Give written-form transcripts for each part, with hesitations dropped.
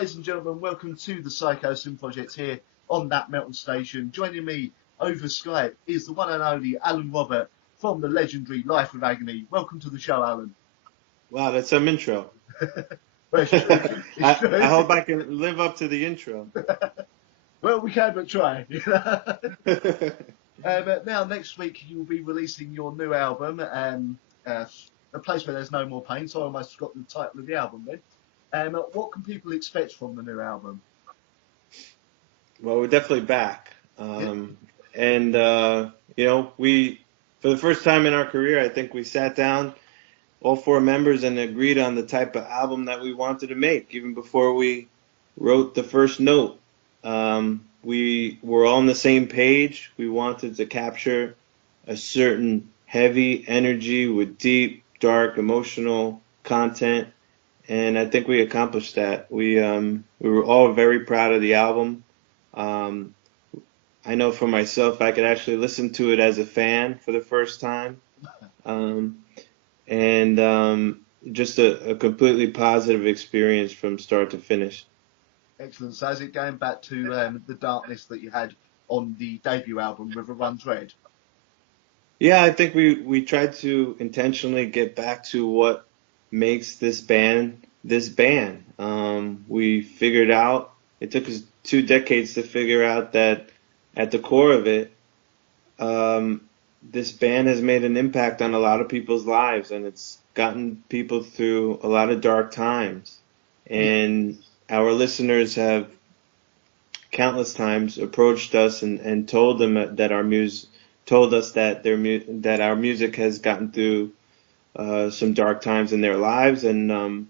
ladies and gentlemen, welcome to the Psychosin project here on That Metal Station. Joining me over Skype is the one and only Alan Robert from the legendary Life of Agony. Welcome to the show, Alan. Wow, that's some intro. Well, it's true. It's true. I hope I can live up to the intro. Well, we can but try. But now, next week, you'll be releasing your new album, A Place Where There's No More Pain. So I almost forgot the title of the album then. What can people expect from the new album? Well, we're definitely back. And, we, for the first time in our career, I think we sat down, all four members, and agreed on the type of album that we wanted to make, even before we wrote the first note. We were all on the same page. We wanted to capture a certain heavy energy with deep, dark, emotional content. And I think we accomplished that. We were all very proud of the album. I know for myself, I could actually listen to it as a fan for the first time. Just a completely positive experience from start to finish. Excellent. So is it going back to the darkness that you had on the debut album, River Runs Red? Yeah, I think we tried to intentionally get back to what makes this band. We figured out, it took us 2 decades to figure out that at the core of it, this band has made an impact on a lot of people's lives, and it's gotten people through a lot of dark times. And our listeners have countless times approached us and told them that told us that that our music has gotten through some dark times in their lives, and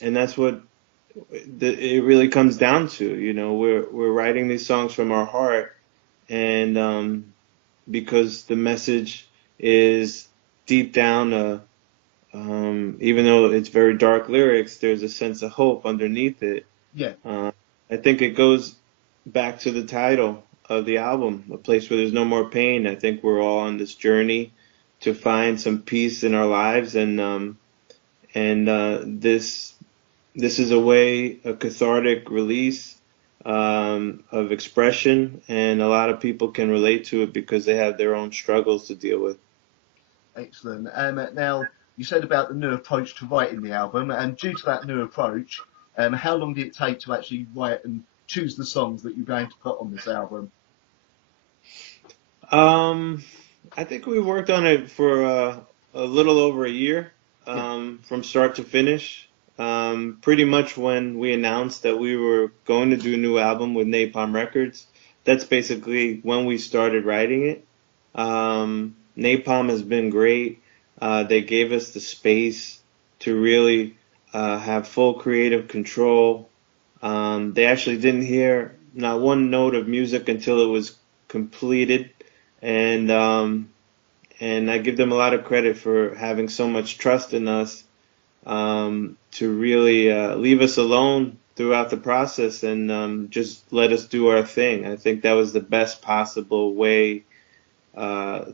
that's what it really comes down to. We're writing these songs from our heart, and because the message is deep down, even though it's very dark lyrics, there's a sense of hope underneath it. Yeah. I think it goes back to the title of the album, A Place Where There's No More Pain. I think we're all on this journey to find some peace in our lives, and this is a cathartic release of expression, and a lot of people can relate to it because they have their own struggles to deal with. Excellent. Now, you said about the new approach to writing the album, and due to that new approach, how long did it take to actually write and choose the songs that you're going to put on this album? I think we worked on it for a little over a year, from start to finish. Pretty much when we announced that we were going to do a new album with Napalm Records, that's basically when we started writing it. Napalm has been great. They gave us the space to really have full creative control. They actually didn't hear not one note of music until it was completed, and I give them a lot of credit for having so much trust in us, to really leave us alone throughout the process, and just let us do our thing. I think that was the best possible way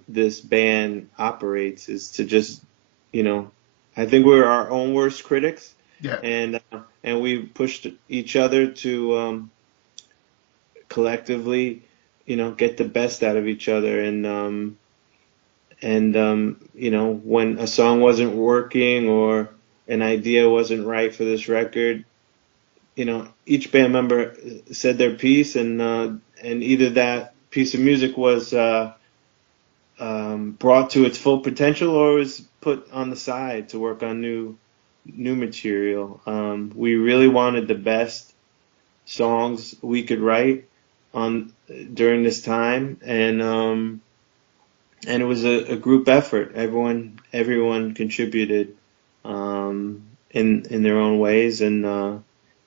this band operates, is to just, I think we're our own worst critics. Yeah. And we pushed each other to collectively, get the best out of each other. And when a song wasn't working or an idea wasn't right for this record, each band member said their piece, and either that piece of music was brought to its full potential, or was put on the side to work on new material. We really wanted the best songs we could write during this time, and it was a group effort. Everyone contributed in their own ways, and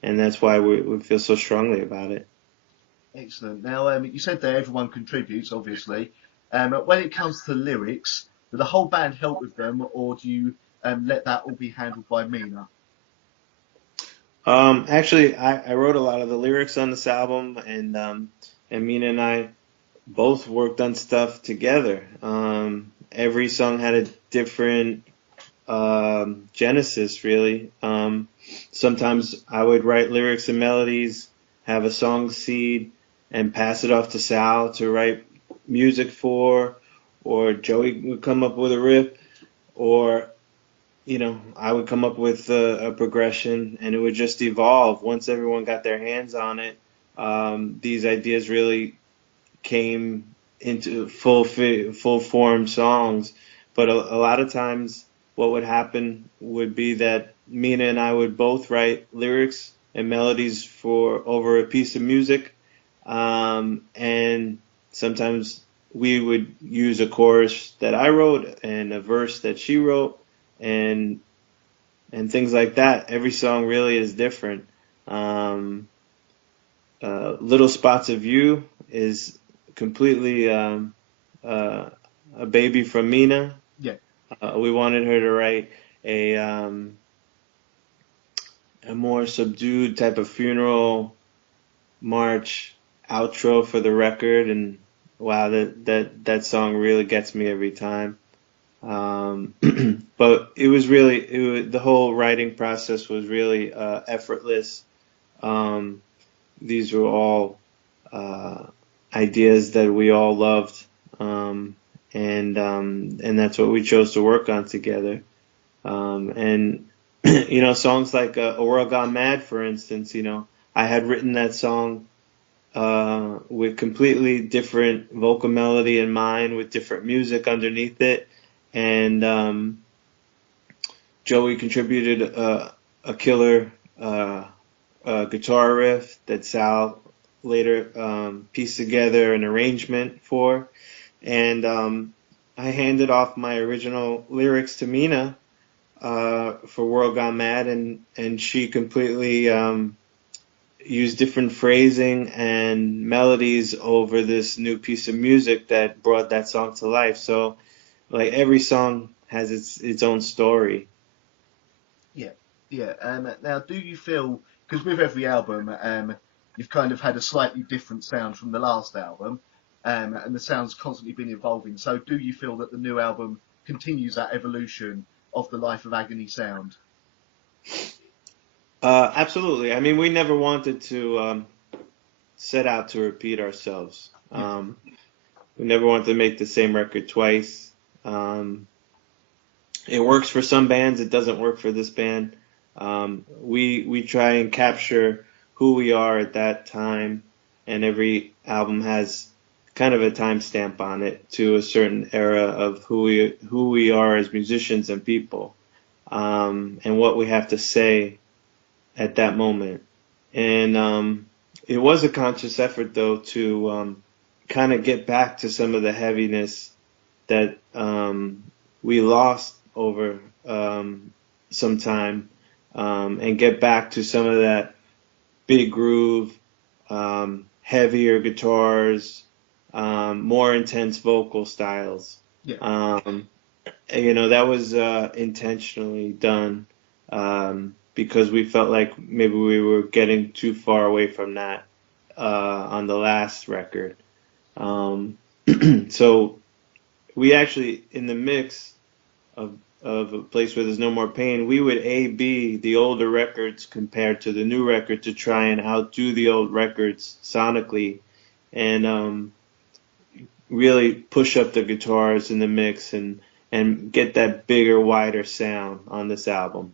that's why we feel so strongly about it. Excellent. Now, you said that everyone contributes, obviously. When it comes to lyrics, do the whole band help with them, or do you let that all be handled by Mina? Actually, I wrote a lot of the lyrics on this album, and Mina and I both worked on stuff together. Every song had a different genesis, really. Sometimes I would write lyrics and melodies, have a song seed, and pass it off to Sal to write music for, or Joey would come up with a riff, or I would come up with a progression, and it would just evolve. Once everyone got their hands on it, these ideas really came into full form songs. But a lot of times, what would happen would be that Mina and I would both write lyrics and melodies for over a piece of music, and sometimes we would use a chorus that I wrote and a verse that she wrote, and things like that. Every song really is different. Um, Little Spots of You is completely a baby from Mina. Yeah. We wanted her to write a more subdued type of funeral march outro for the record, and wow, that song really gets me every time. Um, but the whole writing process was really effortless. Um, these were all uh, ideas that we all loved, and that's what we chose to work on together. And songs like "A World Gone Mad," for instance, I had written that song with completely different vocal melody in mind, with different music underneath it, and Joey contributed a killer guitar riff that Sal later pieced together an arrangement for, and I handed off my original lyrics to Mina for World Gone Mad, and she completely used different phrasing and melodies over this new piece of music that brought that song to life. So, like, every song has its own story. Yeah, yeah. Now, do you feel, because with every album, you've kind of had a slightly different sound from the last album, and the sound's constantly been evolving. So, do you feel that the new album continues that evolution of the Life of Agony sound? Absolutely. I mean, we never wanted to set out to repeat ourselves. Yeah, We never wanted to make the same record twice. Um, it works for some bands, it doesn't work for this band. We try and capture who we are at that time, and every album has kind of a timestamp on it to a certain era of who we are as musicians and people, and what we have to say at that moment. And it was a conscious effort, though, to kind of get back to some of the heaviness that we lost over some time, and get back to some of that big groove, heavier guitars, more intense vocal styles. yeah, Um, that was intentionally done, because we felt like maybe we were getting too far away from that on the last record. Um, so we actually, in the mix of A Place Where There's No More Pain, we would A-B the older records compared to the new record to try and outdo the old records sonically, and really push up the guitars in the mix, and get that bigger, wider sound on this album.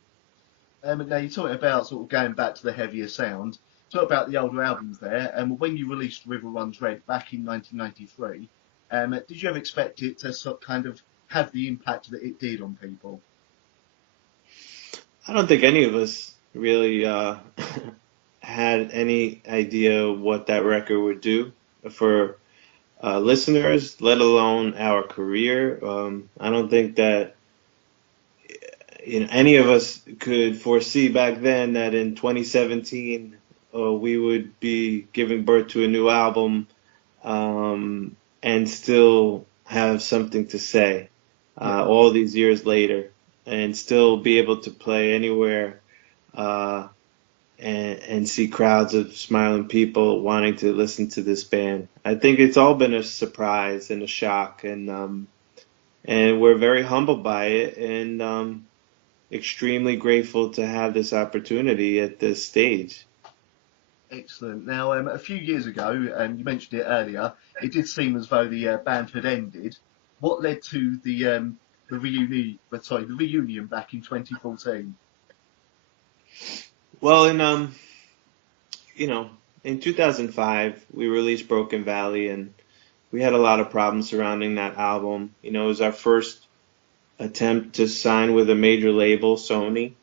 Now you're talking about sort of going back to the heavier sound. Talk about the older albums there. When you released River Runs Red back in 1993, did you ever expect it to sort of kind of have the impact that it did on people? I don't think any of us really had any idea what that record would do for listeners, let alone our career. I don't think that any of us could foresee back then that in 2017 we would be giving birth to a new album, and still have something to say Yeah, all these years later, and still be able to play anywhere, uh, and see crowds of smiling people wanting to listen to this band. I think it's all been a surprise and a shock, and we're very humbled by it, and extremely grateful to have this opportunity at this stage. Excellent. Now, a few years ago, you mentioned it earlier, it did seem as though the band had ended. What led to the reunion back in 2014? Well, you know, in 2005, we released Broken Valley, and we had a lot of problems surrounding that album. You know, it was our first attempt to sign with a major label, Sony.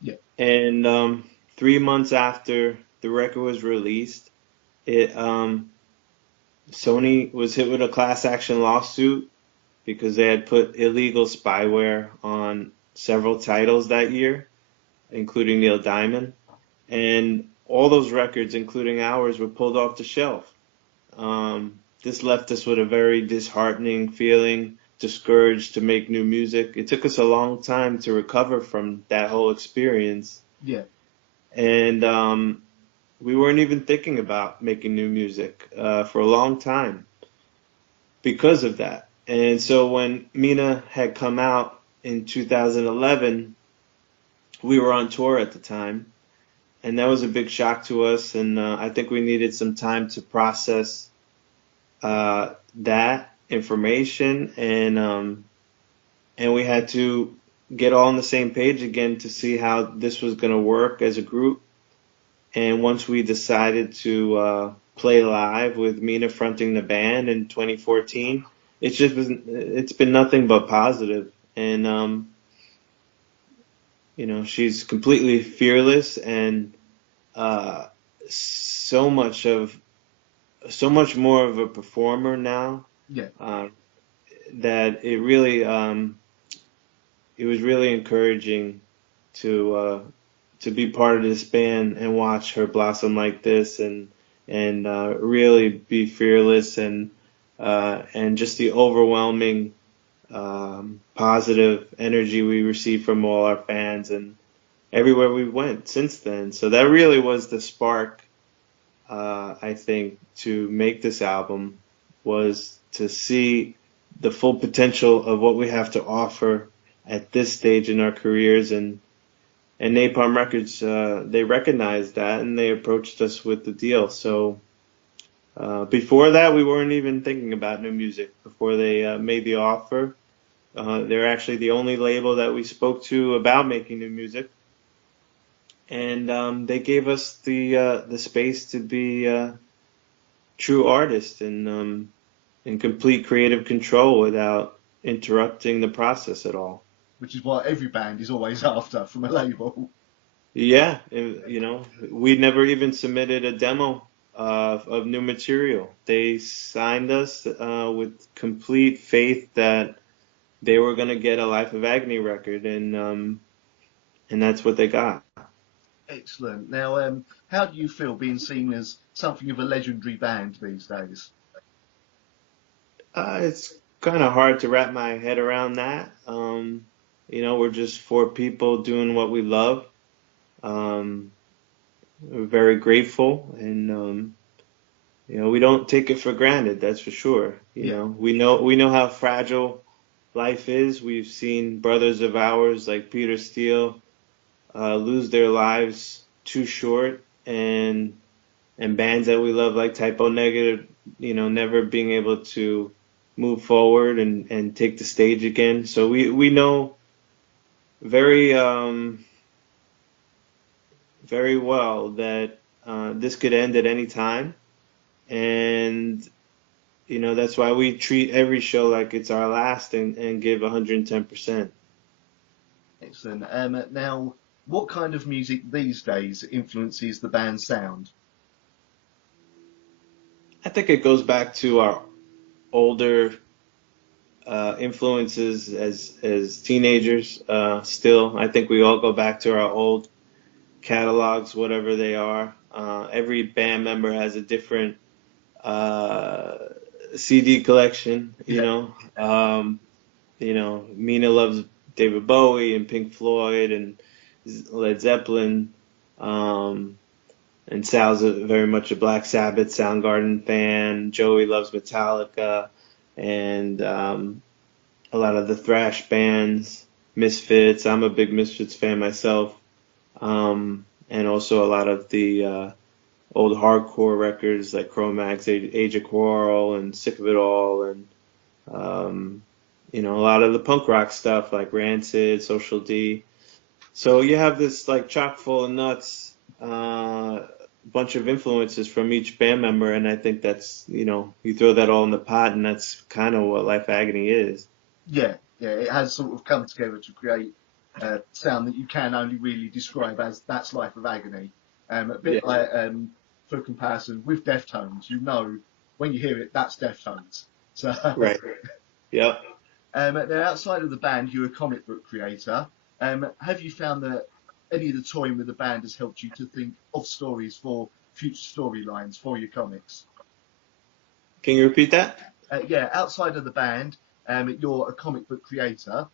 Yeah, And 3 months after the record was released, it Sony was hit with a class action lawsuit because they had put illegal spyware on several titles that year, including Neil Diamond. And all those records, including ours, were pulled off the shelf. This left us with a very disheartening feeling, discouraged to make new music. It took us a long time to recover from that whole experience. yeah, And we weren't even thinking about making new music for a long time because of that. And so when Mina had come out in 2011, we were on tour at the time, and that was a big shock to us. And I think we needed some time to process that information, and we had to get all on the same page again to see how this was going to work as a group. And once we decided to play live with Mina fronting the band in 2014, it's been nothing but positive. And you know, she's completely fearless and uh, so much more of a performer now, yeah. that it was really encouraging to be part of this band and watch her blossom like this, and really be fearless, and just the overwhelming positive energy we received from all our fans and everywhere we went since then. So that really was the spark, I think, to make this album, was to see the full potential of what we have to offer at this stage in our careers. And Napalm Records, they recognized that, and they approached us with the deal. So before that, we weren't even thinking about new music. Before they made the offer, they're actually the only label that we spoke to about making new music. And they gave us the space to be true artists and in complete creative control without interrupting the process at all. Which is what every band is always after from a label. Yeah, you know, we never even submitted a demo of new material. They signed us with complete faith that they were going to get a Life of Agony record, and that's what they got. Excellent. Now, how do you feel being seen as something of a legendary band these days? It's kind of hard to wrap my head around that. You know, we're just four people doing what we love. Um, we're very grateful, and you know, we don't take it for granted. That's for sure. You Yeah, know, we know how fragile life is. We've seen brothers of ours like Peter Steele lose their lives too short, and bands that we love like Typo Negative, you know, never being able to move forward and take the stage again. So we know very very well that this could end at any time, and you know, that's why we treat every show like it's our last, and give 110%. excellent. Now, what kind of music these days influences the band's sound? I think it goes back to our older influences as teenagers. Still, I think we all go back to our old catalogs, whatever they are. Every band member has a different uh, CD collection. Yeah, You know, Mina loves David Bowie and Pink Floyd and Led Zeppelin. Um, and Sal's very much a Black Sabbath, Soundgarden fan. Joey loves Metallica and a lot of the thrash bands. Misfits. I'm a big Misfits fan myself. And also a lot of the old hardcore records like Cro-Max, Age of Quarrel, and Sick of It All, and um, a lot of the punk rock stuff like Rancid, Social D. So you have this like chock full of nuts, bunch of influences from each band member, and I think that's, you throw that all in the pot, and that's kind of what Life Agony is. Yeah, yeah, it has sort of come together to create a sound that you can only really describe as that's Life of Agony. A Yeah, bit like, for comparison, with Deftones, when you hear it, that's Deftones. So, right. Yep. now outside of the band, you're a comic book creator. Have you found that any of the touring with the band has helped you to think of stories for future storylines for your comics? Can you repeat that? Yeah, outside of the band, you're a comic book creator.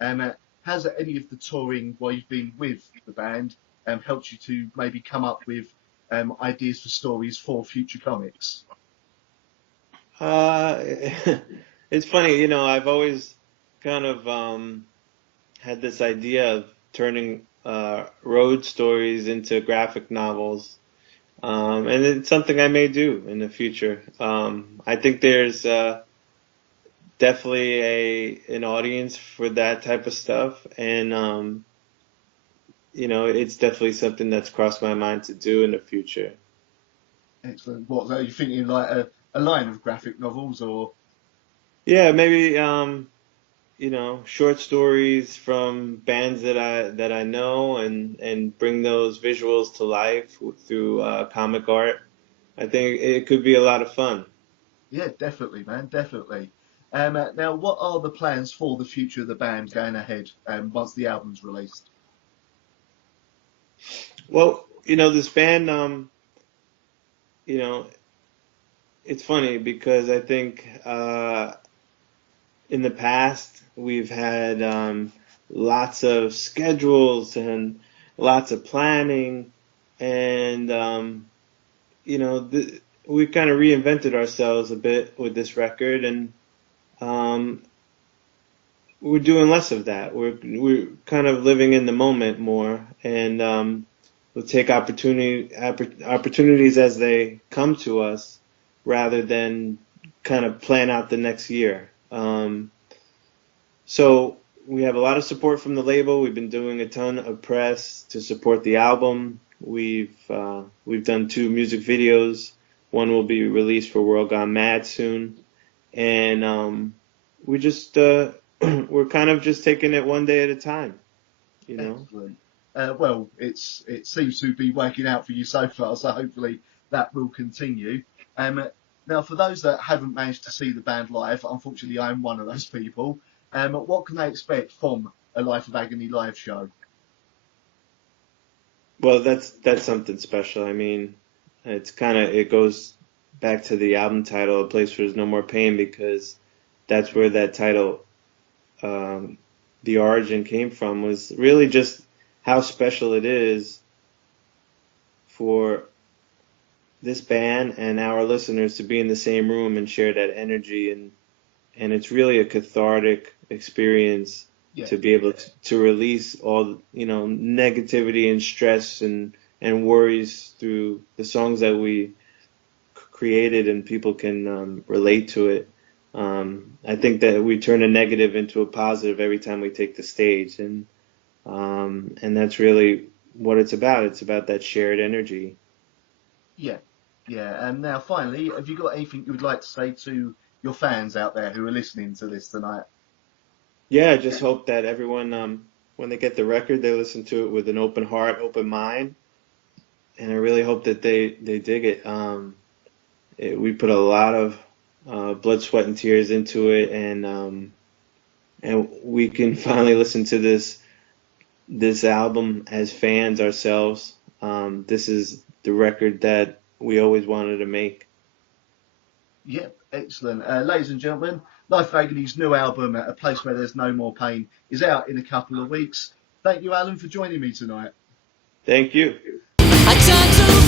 Has any of the touring while you've been with the band helped you to maybe come up with ideas for stories for future comics? Uh, it's funny, I've always kind of had this idea of turning road stories into graphic novels, and it's something I may do in the future. I think there's definitely an audience for that type of stuff, and it's definitely something that's crossed my mind to do in the future. Excellent. What are you thinking, like a line of graphic novels, or? Yeah, maybe short stories from bands that I know, and bring those visuals to life through comic art. I think it could be a lot of fun. Yeah, definitely, man, definitely. Now, what are the plans for the future of the band going ahead once the album's released? Well, this band, you know, it's funny because I think in the past we've had lots of schedules and lots of planning, and we kind of reinvented ourselves a bit with this record, and um, we're doing less of that. We're kind of living in the moment more, and we'll take opportunities as they come to us, rather than kind of plan out the next year. So we have a lot of support from the label. We've been doing a ton of press to support the album. We've done 2 music videos. One will be released for World Gone Mad soon, and we just we're kind of just taking it one day at a time. Excellent. Well, it seems to be working out for you so far, so hopefully that will continue. Now, for those that haven't managed to see the band live, unfortunately, I'm one of those people. What can they expect from a Life of Agony live show? Well, that's something special. I mean, it goes back to the album title, "A Place Where There's No More Pain," because that's where that title, the origin came from, was really just how special it is for this band and our listeners to be in the same room and share that energy, and it's really a cathartic experience Yeah, to be able to release all, negativity and stress and worries through the songs that we created, and people can relate to it. I think that we turn a negative into a positive every time we take the stage, and that's really what it's about. It's about that shared energy. yeah, yeah. And now, finally, have you got anything you would like to say to your fans out there who are listening to this tonight? Yeah, I just hope that everyone, when they get the record, they listen to it with an open heart, open mind, and I really hope that they dig it. We put a lot of blood, sweat, and tears into it, and we can finally listen to this album as fans ourselves. This is the record that we always wanted to make. Yep, excellent. Ladies and gentlemen, Life of Agony's new album, A Place Where There's No More Pain, is out in a couple of weeks. Thank you, Alan, for joining me tonight. Thank you. I tried to